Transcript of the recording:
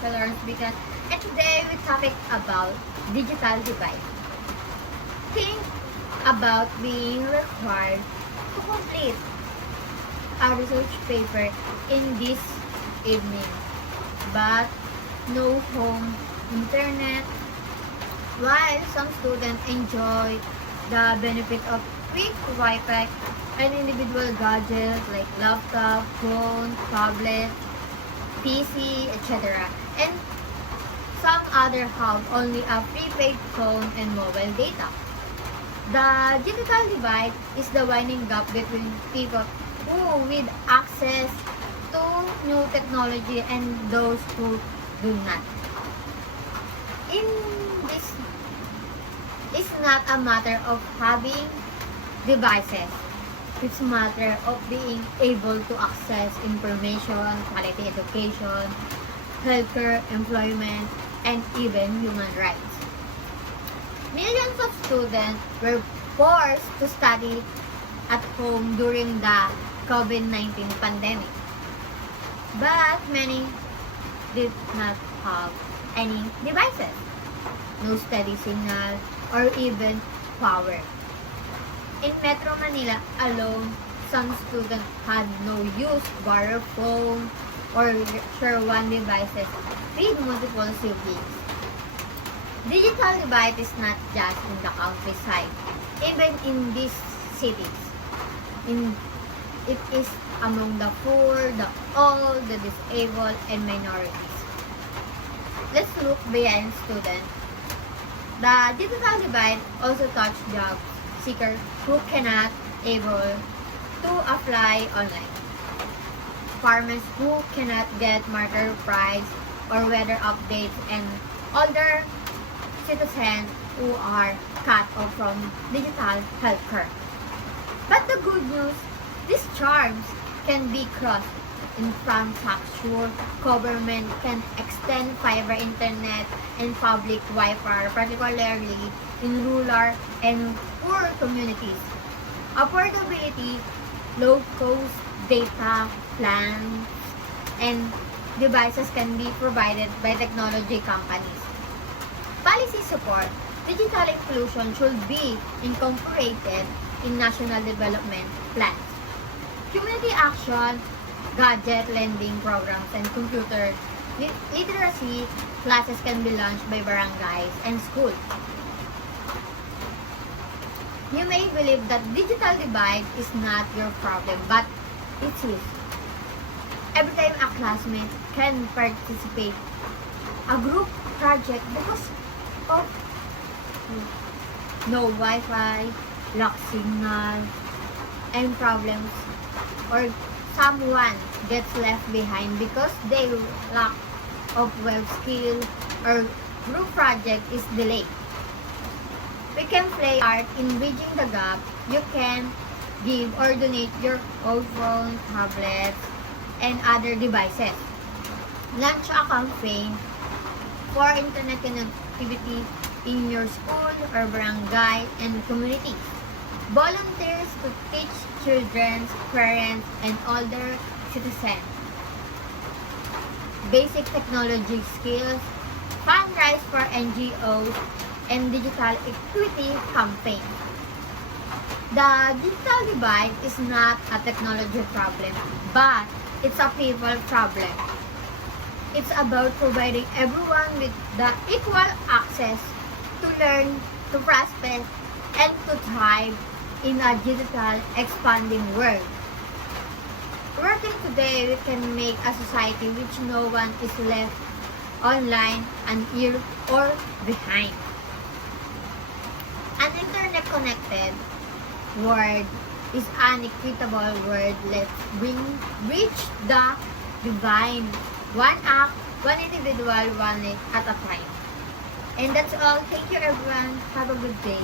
bachelor's because and today we topic about digital divide. Think about being required to complete a research paper in this evening, but no home internet. While some students enjoy the benefit of quick Wi-Fi and individual gadgets like laptop, phone, tablet, PC, etc. And some other have only a prepaid phone and mobile data. The digital divide is the widening gap between people who with access to new technology and those who do not. In this is not a matter of having devices. It's a matter of being able to access information, quality education, healthcare, employment, and even human rights. Millions of students were forced to study at home during the COVID-19 pandemic. But many did not have any devices, no steady signal, or even power. In Metro Manila alone, some students had no use borrow phone or share one devices with multiple siblings. Digital divide is not just in the countryside, even in these cities. It is among the poor, the old, the disabled, and minorities. Let's look beyond students. The digital divide also touches job seekers who cannot able to apply online. Farmers who cannot get market price or weather updates, and older citizens who are cut off from digital healthcare. But the good news, these charms can be crossed. Infrastructure government can extend fiber internet and public Wi-Fi, particularly in rural and poor communities. Affordability, low-cost data plans, and devices can be provided by technology companies. Policy support, digital inclusion should be incorporated in national development plans. Community action, gadget lending programs, and computer literacy classes can be launched by barangays and schools. You may believe that digital divide is not your problem, but it is. Every time a classmate can participate a group project because of no Wi-Fi, lack signal, and problems, or someone gets left behind because they lack of web skill or group project is delayed. We can play art in bridging the gap. You can give or donate your old phone, tablets, and other devices. Launch a campaign for internet connectivity in your school or barangay and community. Volunteers to teach children, parents, and older citizens basic technology skills, fundraise for NGOs, and digital equity campaign. The digital divide is not a technology problem, but it's a people problem. It's about providing everyone with the equal access to learn, to prosper, and to thrive in a digital expanding world. Working today, we can make a society which no one is left online, unear, or behind. An internet-connected world is an equitable world. Let's bridge the divide. One act, one individual, one at a time. And that's all. Thank you everyone. Have a good day.